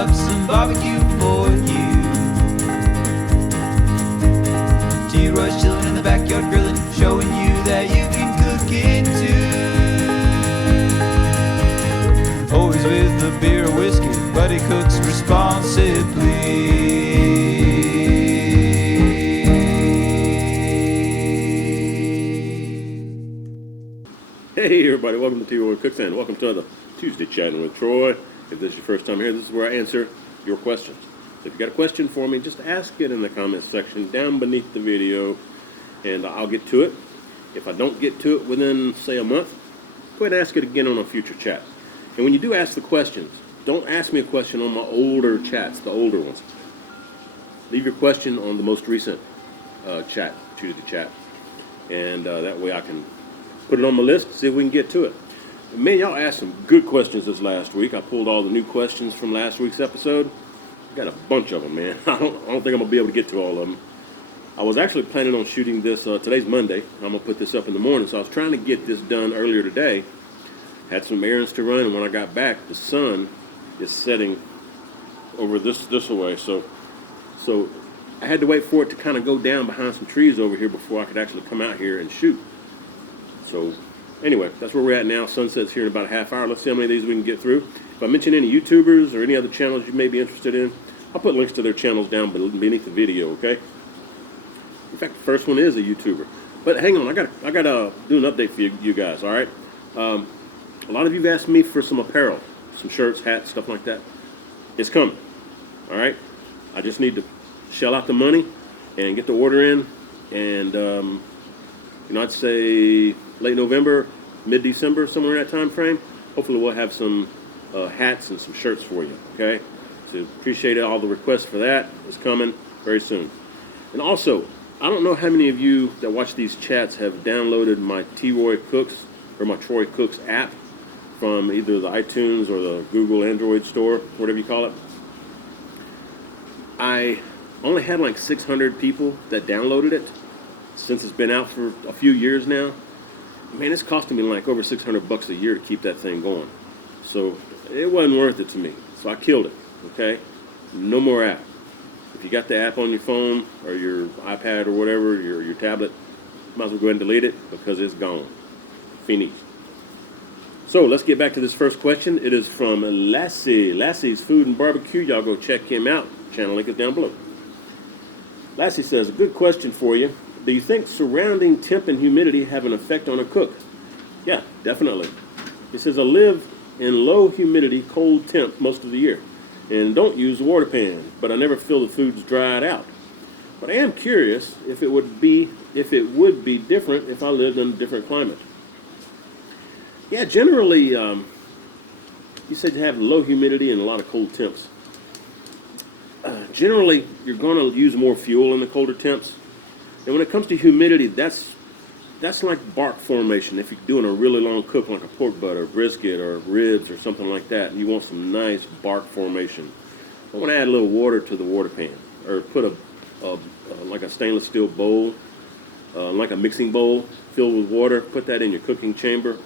up some barbecue for you. T-Roy's chilling in the backyard grilling, showing you that you can cook it too. Always with a beer or whiskey, but he cooks responsibly. Hey everybody, welcome to T-Roy Cooks and welcome to another Tuesday Chatting with Troy. If this is your first time here, this is where I answer your questions. So if you got a question for me, just ask it in the comments section down beneath the video and I'll get to it. If I don't get to it within, say, a month, go ahead and ask it again on a future chat. And when you do ask the questions, don't ask me a question on my older chats, the older ones. Leave your question on the most recent chat, choose the chat. And that way I can put it on my list, see if we can get to it. Man, y'all asked some good questions this last week. I pulled all the new questions from last week's episode. I got a bunch of them, man. I don't think I'm going to be able to get to all of them. I was actually planning on shooting this, today's Monday. I'm going to put this up in the morning, so I was trying to get this done earlier today. Had some errands to run, and when I got back, the sun is setting over this way. So I had to wait for it to kind of go down behind some trees over here before I could actually come out here and shoot. So anyway, that's where we're at now. Sunset's here in about a half hour. Let's see how many of these we can get through. If I mention any YouTubers or any other channels you may be interested in, I'll put links to their channels down beneath the video, okay? In fact, the first one is a YouTuber. But hang on, I gotta do an update for you guys, all right? A lot of you have asked me for some apparel, some shirts, hats, stuff like that. It's coming, all right? I just need to shell out the money and get the order in. And, I'd say late November, mid-December, somewhere in that time frame. Hopefully we'll have some hats and some shirts for you, okay? So appreciate all the requests for that. It's coming very soon. And also, I don't know how many of you that watch these chats have downloaded my T-Roy Cooks or my Troy Cooks app from either the iTunes or the Google Android store, whatever you call it. I only had like 600 people that downloaded it since it's been out for a few years now. Man, it's costing me like over $600 a year to keep that thing going. So it wasn't worth it to me. So I killed it, okay? No more app. If you got the app on your phone or your iPad or whatever, your tablet, might as well go ahead and delete it because it's gone. Finished. So let's get back to this first question. It is from Lasse. Lasse's Food and Barbecue. Y'all go check him out. Channel link is down below. Lasse says, a good question for you. Do you think surrounding temp and humidity have an effect on a cook? Yeah, definitely. He says, I live in low humidity, cold temp most of the year and don't use a water pan, but I never feel the food's dried out. But I am curious if it would be different if I lived in a different climate. Yeah, generally, you said you have low humidity and a lot of cold temps. Generally, you're going to use more fuel in the colder temps. And when it comes to humidity, that's like bark formation. If you're doing a really long cook like a pork butt or brisket or ribs or something like that, and you want some nice bark formation, I want to add a little water to the water pan or put like a stainless steel bowl, like a mixing bowl filled with water. Put that in your cooking chamber,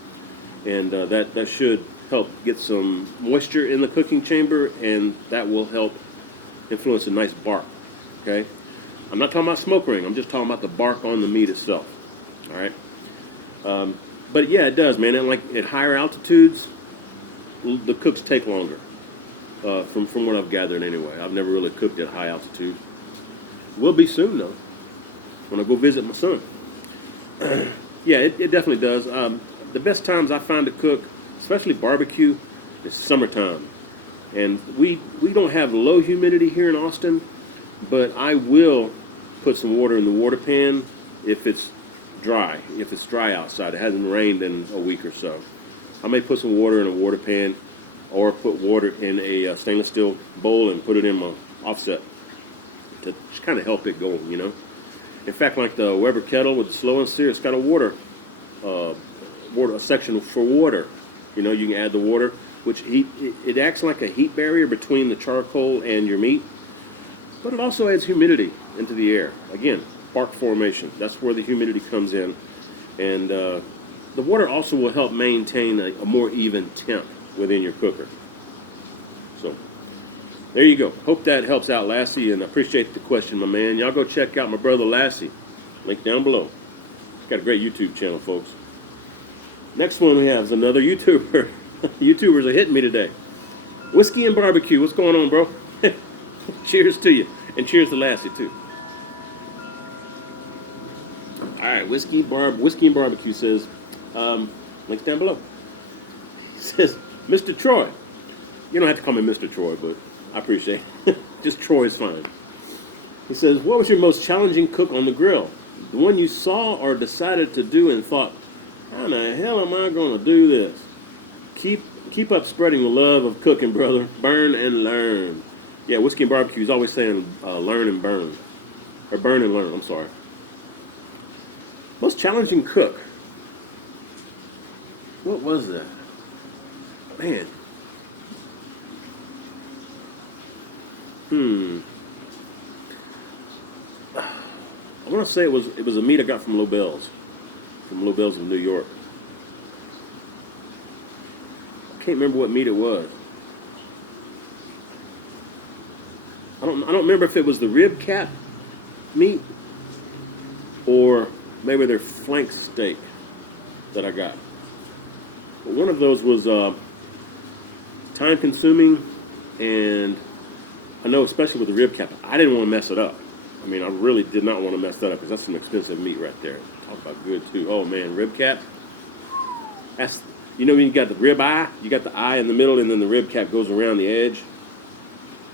and that should help get some moisture in the cooking chamber, and that will help influence a nice bark, okay? I'm not talking about smoke ring. I'm just talking about the bark on the meat itself. All right. But yeah, it does, man. And like at higher altitudes, the cooks take longer. From what I've gathered, anyway. I've never really cooked at high altitude. Will be soon though, when I go visit my son. Yeah, it definitely does. The best times I find to cook, especially barbecue, is summertime. And we don't have low humidity here in Austin. But I will put some water in the water pan if it's dry. If it's dry outside, it hasn't rained in a week or so. I may put some water in a water pan or put water in a stainless steel bowl and put it in my offset to just kind of help it go, you know. In fact, like the Weber kettle with the slow and sear, it's got a a section for water. You know, you can add the water, which it acts like a heat barrier between the charcoal and your meat. But it also adds humidity into the air. Again, bark formation. That's where the humidity comes in. And the water also will help maintain a more even temp within your cooker. So There you go. Hope that helps out, Lassie, and I appreciate the question, my man. Y'all go check out my brother Lassie. Link down below. He's got a great YouTube channel, folks. Next one we have is another YouTuber. YouTubers are hitting me today. Whiskey and BBQ. What's going on, bro? Cheers to you. And cheers to Lassie, too. All right, Whiskey and BBQ says, links down below. He says, Mr. Troy. You don't have to call me Mr. Troy, but I appreciate it. Just Troy is fine. He says, what was your most challenging cook on the grill? The one you saw or decided to do and thought, how the hell am I going to do this? Keep up spreading the love of cooking, brother. Burn and learn. Yeah, Whiskey and BBQ is always saying learn and burn. Or burn and learn, I'm sorry. Most challenging cook. What was that? Man. I want to say it was a meat I got from Lobel's in New York. I can't remember what meat it was. I don't remember if it was the rib cap meat or maybe their flank steak that I got. But one of those was time consuming, and I know especially with the rib cap, I didn't want to mess it up. I mean, I really did not want to mess that up because that's some expensive meat right there. Talk about good too. Oh man, rib cap. That's, you know, when you got the rib eye, you got the eye in the middle, and then the rib cap goes around the edge.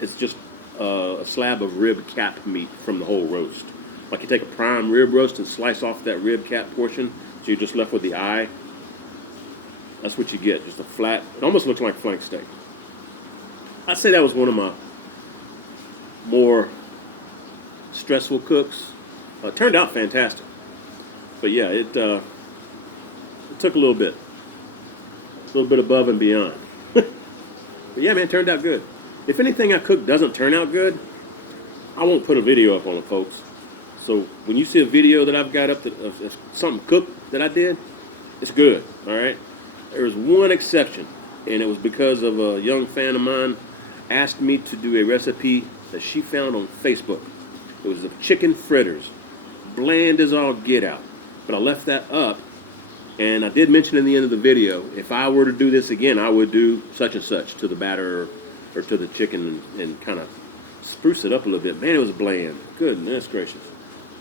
It's just a slab of rib cap meat from the whole roast. Like you take a prime rib roast and slice off that rib cap portion, so you're just left with the eye. That's what you get, just a flat. It almost looks like flank steak. I'd say that was one of my more stressful cooks. It turned out fantastic, but yeah, it took a little bit above and beyond. But yeah, man, it turned out good. If anything I cook doesn't turn out good, I won't put a video up on it, folks. So when you see a video that I've got up of something cooked that I did, it's good. All right. There was one exception, and it was because of a young fan of mine asked me to do a recipe that she found on Facebook. It was of chicken fritters, bland as all get out. But I left that up, and I did mention in the end of the video, if I were to do this again, I would do such and such to the batter or to the chicken and kind of spruce it up a little bit. Man, it was bland. Goodness gracious.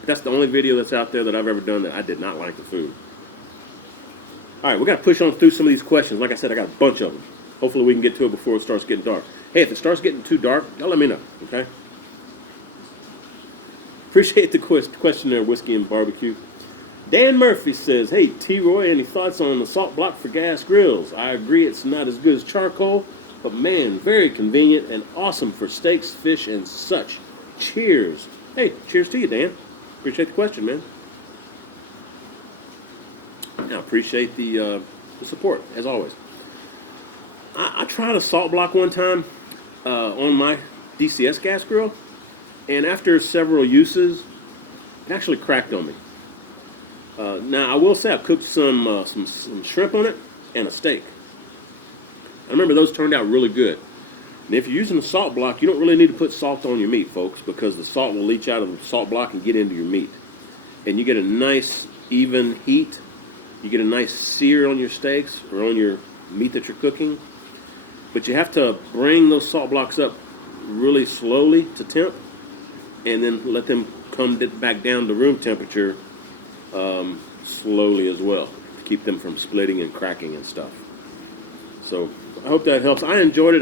That's the only video that's out there that I've ever done that I did not like the food. All right, we got to push on through some of these questions. Like I said, I got a bunch of them. Hopefully we can get to it before it starts getting dark. Hey, if it starts getting too dark, y'all let me know, okay? Appreciate the question there, Whiskey and BBQ. Dan Murphy says, hey, T-Roy, any thoughts on the salt block for gas grills? I agree it's not as good as charcoal, but man, very convenient and awesome for steaks, fish, and such. Cheers. Hey, cheers to you, Dan. Appreciate the question, man. I appreciate the support, as always. I tried a salt block one time on my DCS gas grill, and after several uses, it actually cracked on me. Now, I will say I cooked some shrimp on it and a steak. I remember those turned out really good. And if you're using a salt block, you don't really need to put salt on your meat, folks, because the salt will leach out of the salt block and get into your meat. And you get a nice, even heat. You get a nice sear on your steaks or on your meat that you're cooking. But you have to bring those salt blocks up really slowly to temp, and then let them come back down to room temperature slowly as well, to keep them from splitting and cracking and stuff. So I hope that helps. I enjoyed it.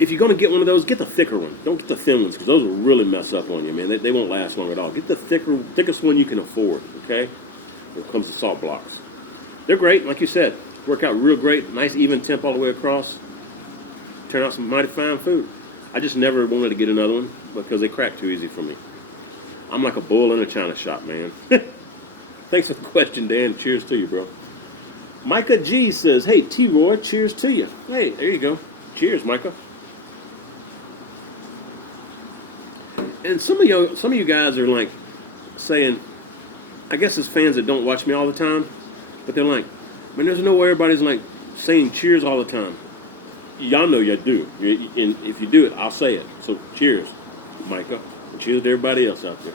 If you're going to get one of those, get the thicker one. Don't get the thin ones, because those will really mess up on you, man. They won't last long at all. Get the thickest one you can afford, okay? When it comes to salt blocks. They're great, like you said. Work out real great. Nice even temp all the way across. Turn out some mighty fine food. I just never wanted to get another one because they crack too easy for me. I'm like a bull in a china shop, man. Thanks for the question, Dan. Cheers to you, bro. Micah G says, hey, T-Roy, cheers to you. Hey, there you go. Cheers, Micah. And some of you guys are like saying, I guess as fans that don't watch me all the time, but they're like, man, there's no way everybody's like saying cheers all the time. y'all know you do. And if you do it, I'll say it. So cheers, Micah. And cheers to everybody else out there.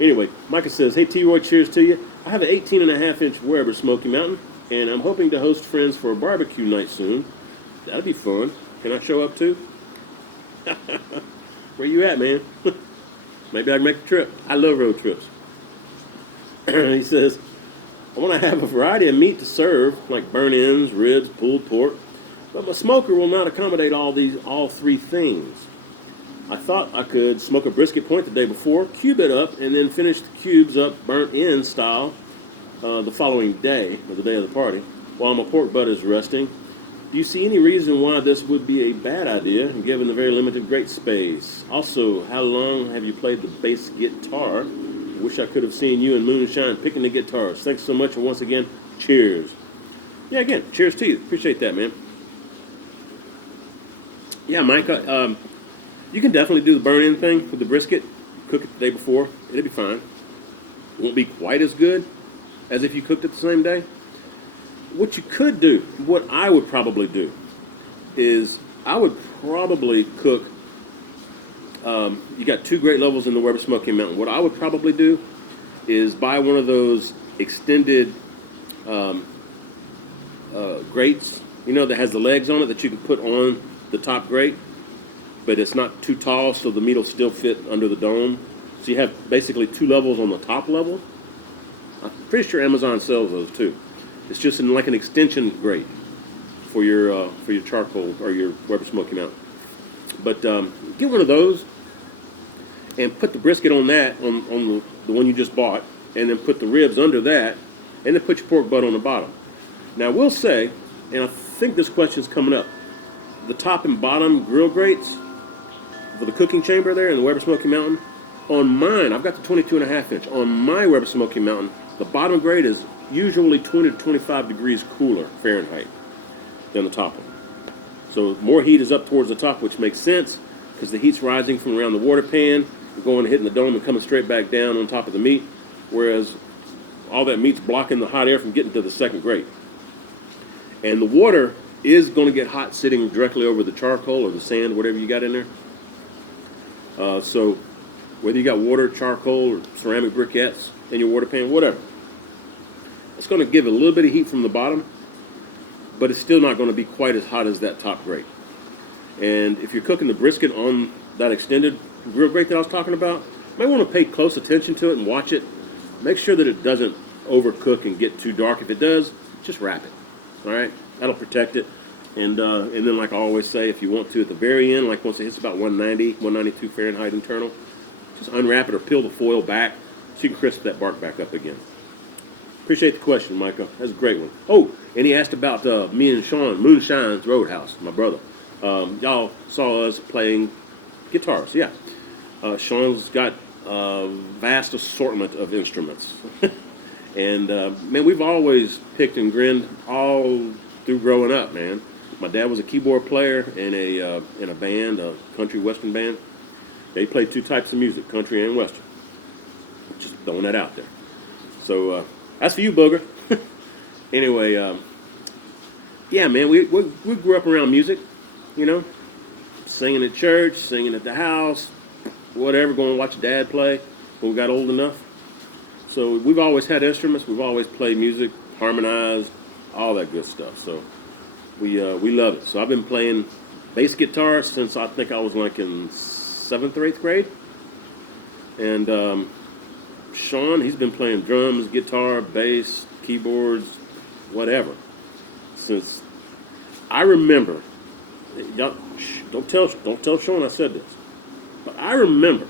Anyway, Micah says, hey, T-Roy, cheers to you. I have an 18.5-inch Weber Smoky Mountain, and I'm hoping to host friends for a barbecue night soon. That'd be fun. Can I show up too? Where you at, man? Maybe I can make the trip. I love road trips. He says, I want to have a variety of meat to serve, like burnt ends, ribs, pulled pork, but my smoker will not accommodate all three things. I thought I could smoke a brisket point the day before, cube it up, and then finish the cubes up burnt end style the following day, or the day of the party, while my pork butt is resting. Do you see any reason why this would be a bad idea, given the very limited grate space? Also, how long have you played the bass guitar? Wish I could have seen you and Moonshine picking the guitars. Thanks so much, and once again, cheers. Yeah, again, cheers to you. Appreciate that, man. Yeah, Micah, you can definitely do the burn-in thing with the brisket. Cook it the day before. It'll be fine. It won't be quite as good as if you cooked it the same day. What you could do, what I would probably do, is I would probably cook, you got two great levels in the Weber Smoky Mountain. What I would probably do is buy one of those extended grates, that has the legs on it that you can put on the top grate, but it's not too tall so the meat will still fit under the dome. So you have basically two levels on the top level. I'm pretty sure Amazon sells those too. It's just in like an extension grate for your charcoal or your Weber Smoky Mountain. But get one of those and put the brisket on that, on the one you just bought, and then put the ribs under that, and then put your pork butt on the bottom. Now, I will say, and I think this question's coming up, the top and bottom grill grates for the cooking chamber there in the Weber Smoky Mountain, on mine, I've got the 22.5-inch. On my Weber Smoky Mountain, the bottom grate is usually 20 to 25 degrees cooler Fahrenheit than the top one. So more heat is up towards the top, which makes sense because the heat's rising from around the water pan, going and hitting the dome and coming straight back down on top of the meat, whereas all that meat's blocking the hot air from getting to the second grate. And the water is going to get hot sitting directly over the charcoal or the sand, whatever you got in there. So whether you got water, charcoal, or ceramic briquettes in your water pan, whatever, it's going to give a little bit of heat from the bottom, but it's still not going to be quite as hot as that top grate. And if you're cooking the brisket on that extended grill grate that I was talking about, you might want to pay close attention to it and watch it. Make sure that it doesn't overcook and get too dark. If it does, just wrap it. All right? That'll protect it. And then, like I always say, if you want to, at the very end, like once it hits about 190, 192 Fahrenheit internal, just unwrap it or peel the foil back so you can crisp that bark back up again. Appreciate the question, Micah. That's a great one. Oh, and he asked about me and Sean, Moonshines Roadhouse, my brother. Y'all saw us playing guitars, yeah. Sean's got a vast assortment of instruments. And, man, we've always picked and grinned all through growing up, man. My dad was a keyboard player in a band, a country western band. They played two types of music, country and western. Just throwing that out there. So, that's for you, Booger. Anyway, yeah, man, we grew up around music, singing at church, singing at the house, whatever, going to watch Dad play when we got old enough. So we've always had instruments. We've always played music, harmonized, all that good stuff. So we love it. So I've been playing bass guitar since I think I was like in 7th or 8th grade. And Sean, he's been playing drums, guitar, bass, keyboards, whatever. Since I remember, y'all, don't tell Sean I said this, but I remember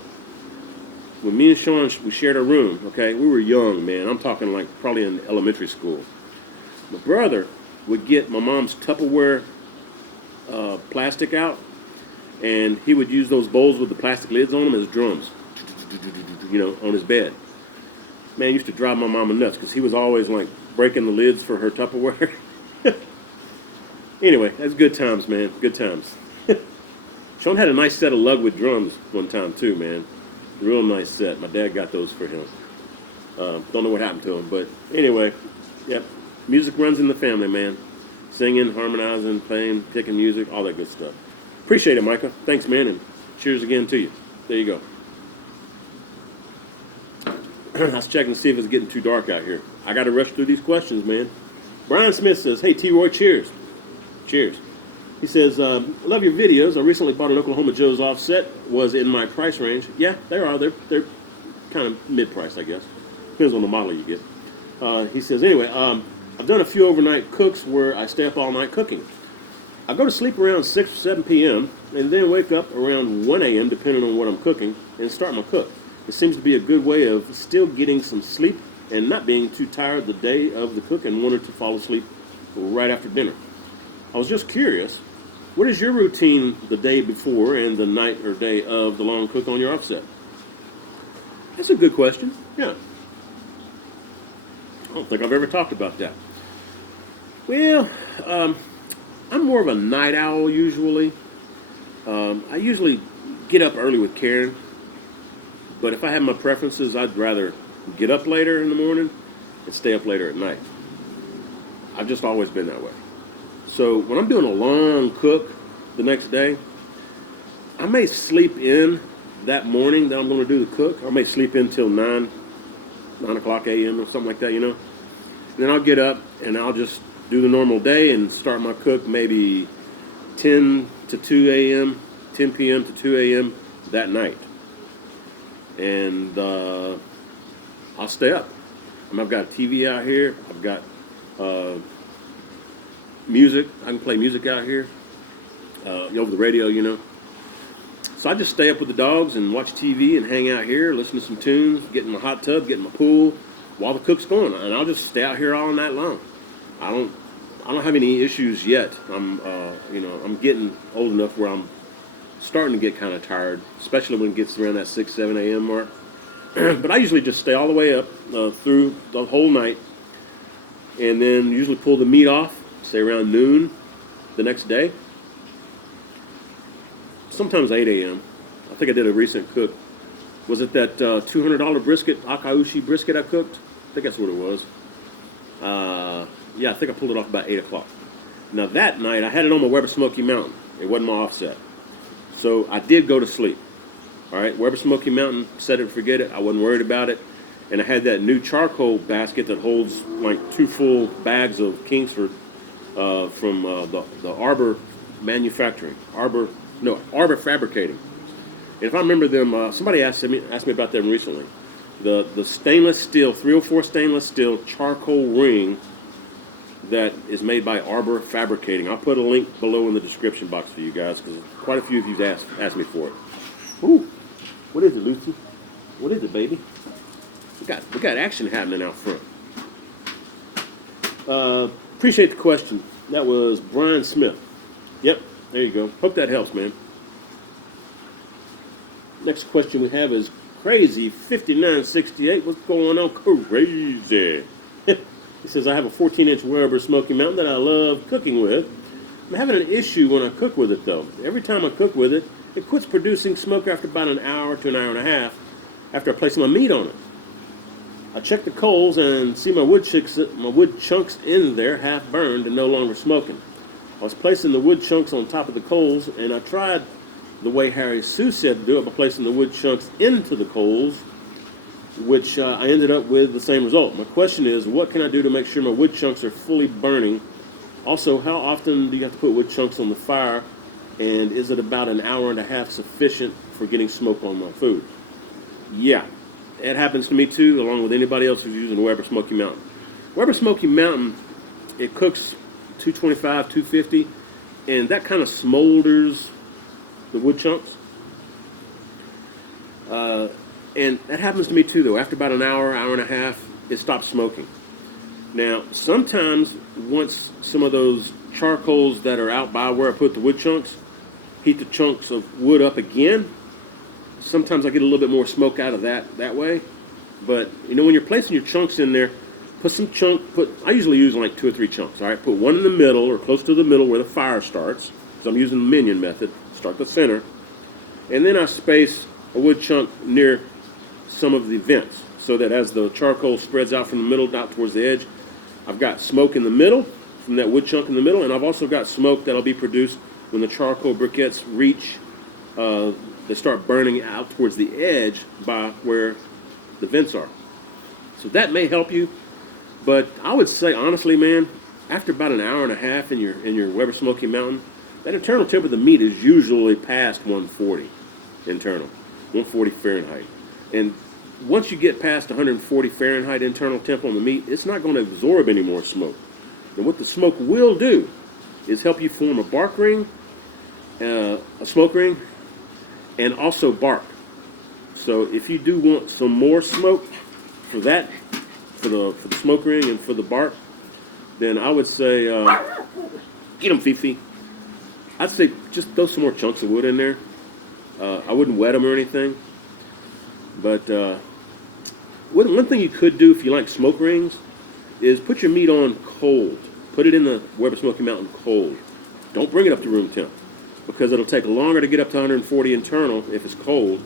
when me and Sean, we shared a room, okay? We were young, man. I'm talking like probably in elementary school. My brother would get my mom's Tupperware plastic out, and he would use those bowls with the plastic lids on them as drums, on his bed. Man, used to drive my mama nuts because he was always like breaking the lids for her Tupperware. Anyway, that's good times, man. Good times. Sean had a nice set of Lugwood drums one time too, man. Real nice set. My dad got those for him. Don't know what happened to him, but anyway, yep. Music runs in the family, man. singing, harmonizing, playing, picking music, all that good stuff. Appreciate it, Micah. Thanks, man, and cheers again to you. There you go. I was checking to see if it's getting too dark out here. I got to rush through these questions, man. Brian Smith says, hey, T-Roy, cheers. Cheers. He says, love your videos. I recently bought an Oklahoma Joe's offset. Was in my price range. Yeah, they are. They're kind of mid-price, I guess. Depends on the model you get. He says, anyway, I've done a few overnight cooks where I stay up all night cooking. I go to sleep around 6 or 7 p.m. and then wake up around 1 a.m. depending on what I'm cooking and start my cook. It seems to be a good way of still getting some sleep and not being too tired the day of the cook and wanting to fall asleep right after dinner. I was just curious, what is your routine the day before and the night or day of the long cook on your offset? That's a good question. Yeah. I don't think I've ever talked about that. Well, I'm more of a night owl usually. I usually get up early with Karen, but if I have my preferences, I'd rather get up later in the morning and stay up later at night. I've just always been that way. So when I'm doing a long cook the next day, I may sleep in that morning that I'm going to do the cook. I may sleep in till 9 o'clock a.m. or something like that, you know. And then I'll get up and I'll just do the normal day and start my cook maybe 10 to 2 a.m., 10 p.m. to 2 a.m. that night. And I'll stay up. I've got a TV out here. I've got music. I can play music out here over the radio, you know. So I just stay up with the dogs and watch TV and hang out here, listen to some tunes, get in my hot tub, get in my pool while the cook's going. And I'll just stay out here all night long. I don't have any issues yet. I'm getting old enough where I'm starting to get kind of tired, especially when it gets around that 6, 7 a.m. mark. But I usually just stay all the way up through the whole night, and then usually pull the meat off, say around noon the next day. Sometimes 8 a.m. I think I did a recent cook. Was it that $200 brisket, Akaushi brisket I cooked? I think that's what it was. Yeah, I think I pulled it off about 8 o'clock. Now that night, I had it on my Weber Smoky Mountain. It wasn't my offset. So I did go to sleep. All right, Weber Smoky Mountain, set it and forget it. I wasn't worried about it. And I had that new charcoal basket that holds like 2 full bags of Kingsford from the Arbor Manufacturing. Arbor Fabricating. And if I remember them, somebody asked me about them recently. The stainless steel, 304 stainless steel charcoal ring that is made by Arbor Fabricating. I'll put a link below in the description box for you guys because quite a few of you asked me for it. Ooh, what is it, Lucy? What is it, baby? We got action happening out front. Appreciate the question. That was Brian Smith. Yep, there you go. Hope that helps, man. Next question we have is Crazy 5968. What's going on, Crazy? He says, I have a 14-inch Weber Smoky Mountain that I love cooking with. I'm having an issue when I cook with it, though. Every time I cook with it, it quits producing smoke after about an hour to an hour and a half after I place my meat on it. I check the coals and see my wood chunks in there half burned and no longer smoking. I was placing the wood chunks on top of the coals, and I tried the way Harry Sue said to do it by placing the wood chunks into the coals, which I ended up with the same result. My question is, what can I do to make sure my wood chunks are fully burning? Also, how often do you have to put wood chunks on the fire? And is it about an hour and a half sufficient for getting smoke on my food? Yeah, it happens to me too, along with anybody else who's using Weber Smoky Mountain. Weber Smoky Mountain, it cooks 225, 250, and that kind of smolders the wood chunks. And that happens to me too, though. After about an hour, hour and a half, it stops smoking. Now, sometimes once some of those charcoals that are out by where I put the wood chunks, heat the chunks of wood up again, sometimes I get a little bit more smoke out of that way. But, you know, when you're placing your chunks in there, I usually use like 2 or 3 chunks, all right? Put one in the middle or close to the middle where the fire starts, because I'm using the minion method, start the center. And then I space a wood chunk near some of the vents so that as the charcoal spreads out from the middle out towards the edge, I've got smoke in the middle, from that wood chunk in the middle, and I've also got smoke that'll be produced when the charcoal briquettes reach, they start burning out towards the edge by where the vents are. So that may help you, but I would say honestly, man, after about an hour and a half in your Weber Smoky Mountain, that internal temp of the meat is usually past 140 internal, 140 Fahrenheit. And once you get past 140 Fahrenheit internal temp on the meat, it's not going to absorb any more smoke. And what the smoke will do is help you form a bark ring, a smoke ring, and also bark. So if you do want some more smoke for that, for the smoke ring and for the bark, then I would say, get them, Fifi. I'd say just throw some more chunks of wood in there. I wouldn't wet them or anything. But one thing you could do if you like smoke rings is put your meat on cold. Put it in the Weber Smoky Mountain cold. Don't bring it up to room temp, because it'll take longer to get up to 140 internal if it's cold,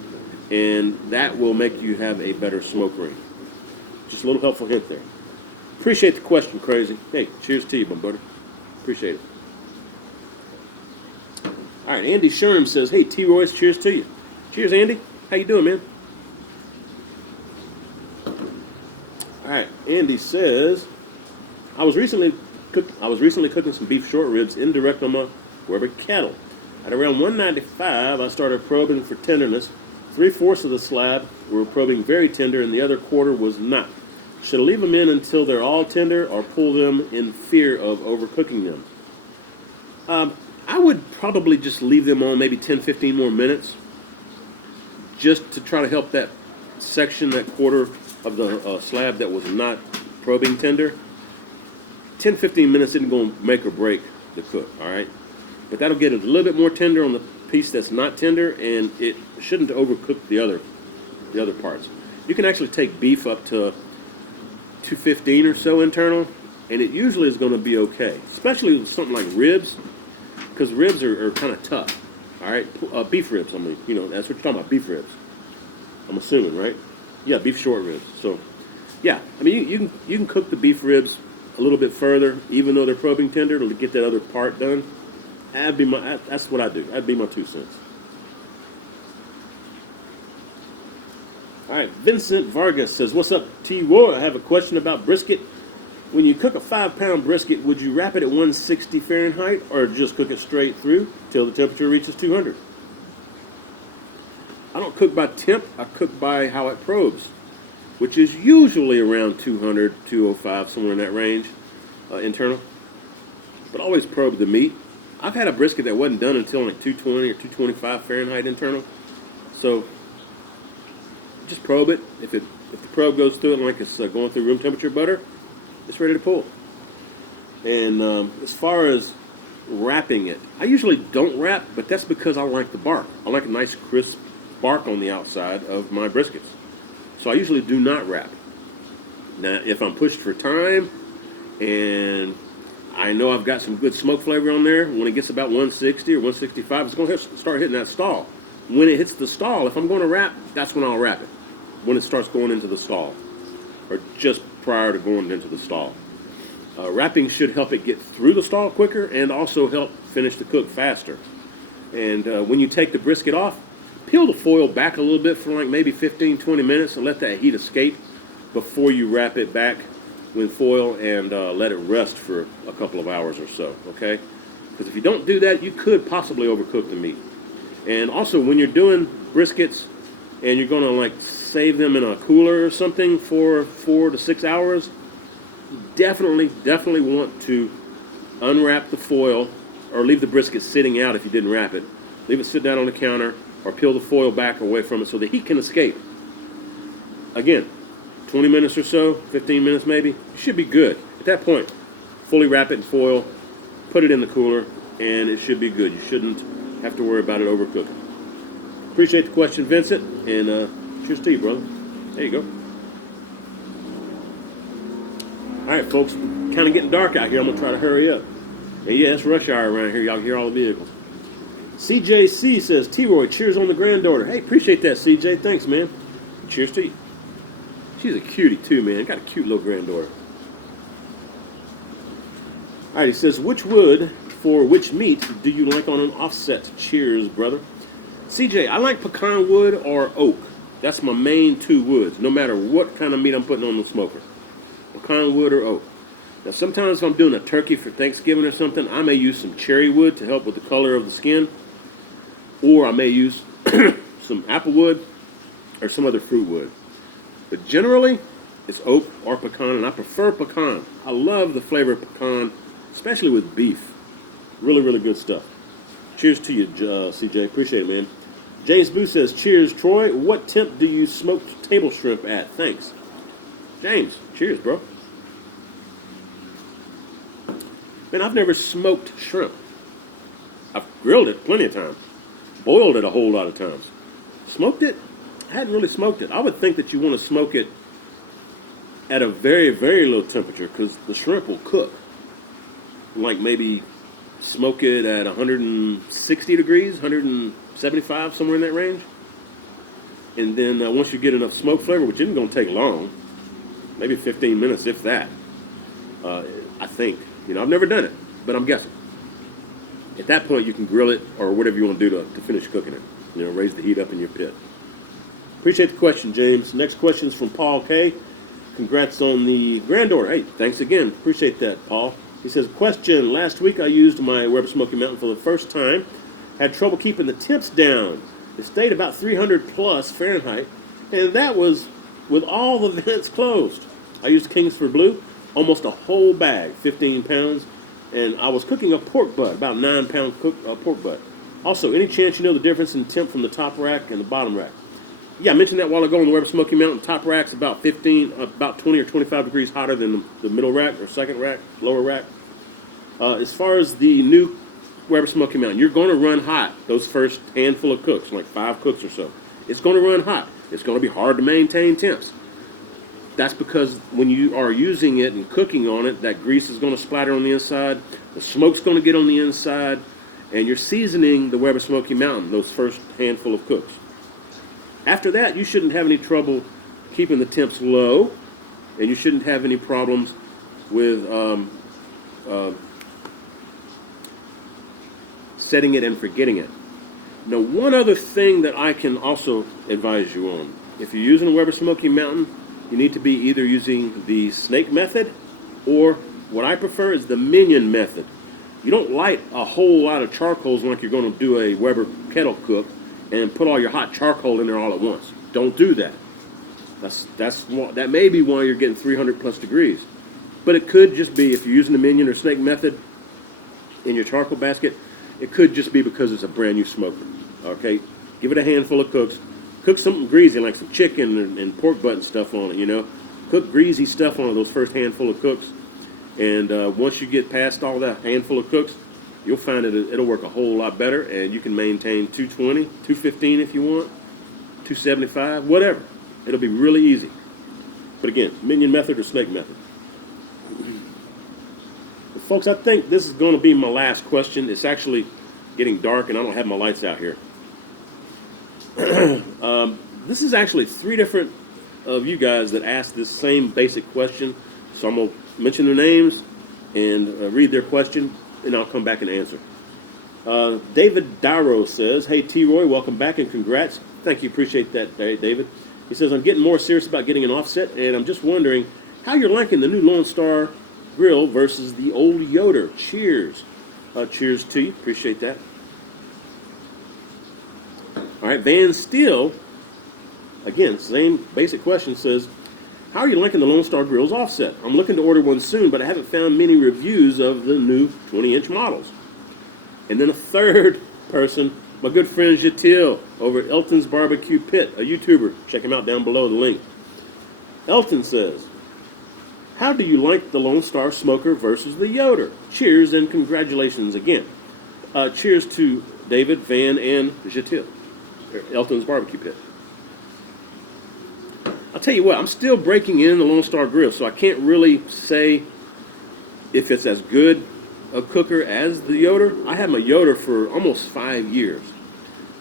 and that will make you have a better smoke ring. Just a little helpful hint there. Appreciate the question, Crazy. Hey, cheers to you, my buddy. Appreciate it. All right, Andy Sherm says, hey, T-Royce, cheers to you. Cheers, Andy. How you doing, man? All right, Andy says, I was recently cooking some beef short ribs indirect on my Weber kettle. At around 195, I started probing for tenderness. 3/4 of the slab were probing very tender, and the other quarter was not. Should I leave them in until they're all tender, or pull them in fear of overcooking them? I would probably just leave them on maybe 10, 15 more minutes, just to try to help that section, that quarter of the slab that was not probing tender. 10, 15 minutes isn't going to make or break the cook, all right? But that'll get it a little bit more tender on the piece that's not tender, and it shouldn't overcook the other parts. You can actually take beef up to 215 or so internal, and it usually is going to be okay, especially with something like ribs, because ribs are kind of tough, all right? Beef ribs, I mean, you know, that's what you're talking about, beef ribs. I'm assuming, right? Yeah, beef short ribs. So, yeah, I mean, you can cook the beef ribs a little bit further, even though they're probing tender, to get that other part done. That's what I do. That'd be my 2 cents. All right, Vincent Vargas says, what's up, T-Roy? I have a question about brisket. When you cook a 5-pound brisket, would you wrap it at 160 Fahrenheit or just cook it straight through till the temperature reaches 200? I don't cook by temp. I cook by how it probes, which is usually around 200, 205, somewhere in that range, internal. But always probe the meat. I've had a brisket that wasn't done until like 220 or 225 Fahrenheit internal. So just probe it. If the probe goes through it like it's going through room temperature butter, it's ready to pull. And as far as wrapping it, I usually don't wrap, but that's because I like the bark. I like a nice crisp bark on the outside of my briskets. So I usually do not wrap. Now, if I'm pushed for time and I know I've got some good smoke flavor on there, when it gets about 160 or 165, it's going to start hitting that stall. When it hits the stall, if I'm going to wrap, that's when I'll wrap it. When it starts going into the stall, or just prior to going into the stall. Wrapping should help it get through the stall quicker and also help finish the cook faster. And when you take the brisket off, peel the foil back a little bit for like maybe 15, 20 minutes and let that heat escape before you wrap it back with foil and let it rest for a couple of hours or so, okay? Because if you don't do that, you could possibly overcook the meat. And also, when you're doing briskets and you're going to like save them in a cooler or something for 4 to 6 hours, definitely want to unwrap the foil or leave the brisket sitting out if you didn't wrap it. Leave it sit down on the counter or peel the foil back away from it so the heat can escape. Again, 20 minutes or so, 15 minutes maybe, you should be good. At that point, fully wrap it in foil, put it in the cooler, and it should be good. You shouldn't have to worry about it overcooking. Appreciate the question, Vincent, and cheers to you, brother. There you go. All right, folks, kind of getting dark out here. I'm going to try to hurry up. And yeah, it's rush hour around here. Y'all can hear all the vehicles. CJC says, T-Roy, cheers on the granddaughter. Hey, appreciate that, CJ. Thanks, man. Cheers to you. She's a cutie, too, man. Got a cute little granddaughter. All right, he says, which wood for which meat do you like on an offset? Cheers, brother. CJ, I like pecan wood or oak. That's my main two woods, no matter what kind of meat I'm putting on the smoker. Pecan wood or oak. Now, sometimes if I'm doing a turkey for Thanksgiving or something, I may use some cherry wood to help with the color of the skin. Or I may use some apple wood or some other fruit wood. But generally, it's oak or pecan, and I prefer pecan. I love the flavor of pecan, especially with beef. Really, really good stuff. Cheers to you, CJ. Appreciate it, man. James Boo says, cheers, Troy. What temp do you smoked table shrimp at? Thanks. James, cheers, bro. Man, I've never smoked shrimp. I've grilled it plenty of times. Boiled it a whole lot of times. Smoked it? I hadn't really smoked it. I would think that you want to smoke it at a very, very low temperature because the shrimp will cook. Like maybe smoke it at 160 degrees, 175, somewhere in that range. And then once you get enough smoke flavor, which isn't going to take long, maybe 15 minutes, if that, I think. You know, I've never done it, but I'm guessing. At that point, you can grill it or whatever you want to do to finish cooking it. You know, raise the heat up in your pit. Appreciate the question, James. Next question is from Paul K. Congrats on the granddaughter. Hey, thanks again. Appreciate that, Paul. He says, question, last week I used my Weber Smoky Mountain for the first time. Had trouble keeping the temps down. It stayed about 300 plus Fahrenheit, and that was with all the vents closed. I used Kingsford Blue, almost a whole bag, 15 pounds, and I was cooking a pork butt, about 9-pound pork butt. Also, any chance you know the difference in temp from the top rack and the bottom rack? Yeah, I mentioned that a while ago on the Weber Smoky Mountain. Top rack's about 20 or 25 degrees hotter than the middle rack or second rack, lower rack. As far as the new Weber Smoky Mountain, you're going to run hot those first handful of cooks, like 5 cooks or so. It's going to run hot. It's going to be hard to maintain temps. That's because when you are using it and cooking on it, that grease is going to splatter on the inside, the smoke's going to get on the inside, and you're seasoning the Weber Smoky Mountain, those first handful of cooks. After that, you shouldn't have any trouble keeping the temps low, and you shouldn't have any problems with setting it and forgetting it. Now, one other thing that I can also advise you on, if you're using a Weber Smoky Mountain, you need to be either using the snake method or what I prefer is the minion method. You don't light a whole lot of charcoals like you're going to do a Weber kettle cook and put all your hot charcoal in there all at once. Don't do that. That may be why you're getting 300 plus degrees. But it could just be, if you're using the minion or snake method in your charcoal basket, it could just be because it's a brand new smoker. Okay? Give it a handful of cooks. Cook something greasy like some chicken and pork butt and stuff on it, you know. Cook greasy stuff on it, those first handful of cooks. And once you get past all that handful of cooks, you'll find it'll work a whole lot better, and you can maintain 220, 215 if you want, 275, whatever. It'll be really easy. But again, minion method or snake method. But folks, I think this is going to be my last question. It's actually getting dark, and I don't have my lights out here. This is actually 3 different of you guys that asked this same basic question. So I'm going to mention their names and read their question, and I'll come back and answer. David Darrow says, hey, T-Roy, welcome back and congrats. Thank you. Appreciate that, David. He says, I'm getting more serious about getting an offset, and I'm just wondering how you're liking the new Lone Star grill versus the old Yoder. Cheers. Cheers to you. Appreciate that. All right, Van Steele, again, same basic question, says, how are you liking the Lone Star Grill's offset? I'm looking to order one soon, but I haven't found many reviews of the new 20-inch models. And then a third person, my good friend Jatil over at Elton's BBQ-pit, a YouTuber. Check him out down below the link. Elton says, how do you like the Lone Star Smoker versus the Yoder? Cheers and congratulations again. Cheers to David, Van, and Jatil. Elton's BBQ-pit. I'll tell you what, I'm still breaking in the Lone Star Grill, so I can't really say if it's as good a cooker as the Yoder. I had my Yoder for almost 5 years,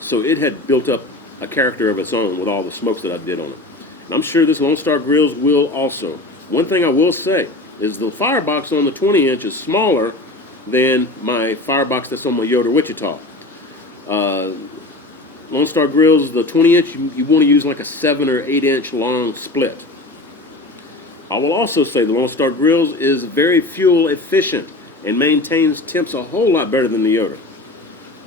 so it had built up a character of its own with all the smokes that I did on it. And I'm sure this Lone Star Grills will also. One thing I will say, is the firebox on the 20-inch is smaller than my firebox that's on my Yoder Wichita. Lone Star Grillz, the 20-inch, you want to use like a 7 or 8-inch long split. I will also say the Lone Star Grillz is very fuel efficient and maintains temps a whole lot better than the Yoder.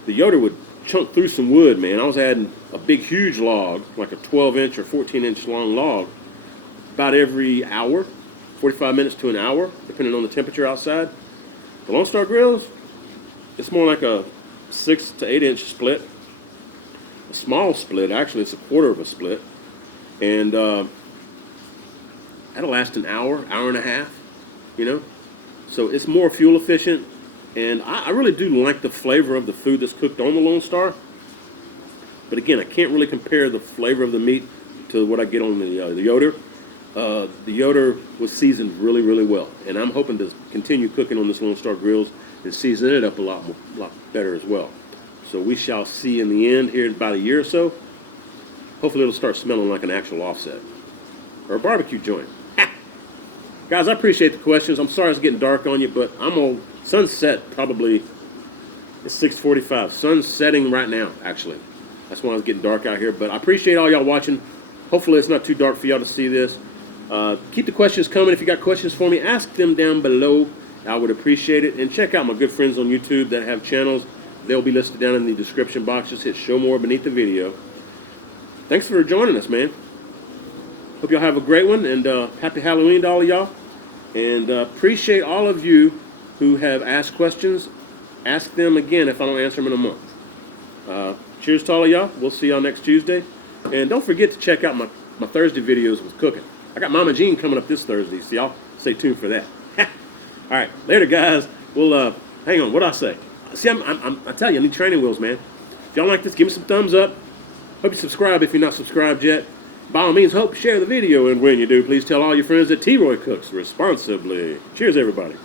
The Yoder would chunk through some wood, man. I was adding a big, huge log, like a 12-inch or 14-inch long log, about every hour, 45 minutes to an hour, depending on the temperature outside. The Lone Star Grillz, it's more like a 6 to 8-inch split. A small split, actually, it's a quarter of a split. And that'll last an hour, hour and a half, you know? So it's more fuel efficient. And I really do like the flavor of the food that's cooked on the Lone Star. But again, I can't really compare the flavor of the meat to what I get on the Yoder. The Yoder was seasoned really, really well. And I'm hoping to continue cooking on this Lone Star Grillz and season it up a lot better as well. So we shall see in the end here in about a year or so. Hopefully it'll start smelling like an actual offset. Or a barbecue joint. Ha! Guys, I appreciate the questions. I'm sorry it's getting dark on you, but I'm on sunset probably. It's 6:45. Sun's setting right now, actually. That's why it's getting dark out here. But I appreciate all y'all watching. Hopefully it's not too dark for y'all to see this. Keep the questions coming. If you got questions for me, ask them down below. I would appreciate it. And check out my good friends on YouTube that have channels. They'll be listed down in the description box. Just hit show more beneath the video. Thanks for joining us, man. Hope y'all have a great one, and happy Halloween to all of y'all. And appreciate all of you who have asked questions. Ask them again if I don't answer them in a month. Cheers to all of y'all. We'll see y'all next Tuesday. And don't forget to check out my Thursday videos with cooking. I got Mama Jean coming up this Thursday, so y'all stay tuned for that. All right, later, guys. We'll hang on. What did I say? See, I tell you, I need training wheels, man. If y'all like this, give me some thumbs up. Hope you subscribe if you're not subscribed yet. By all means, share the video. And when you do, please tell all your friends that T-Roy cooks responsibly. Cheers, everybody.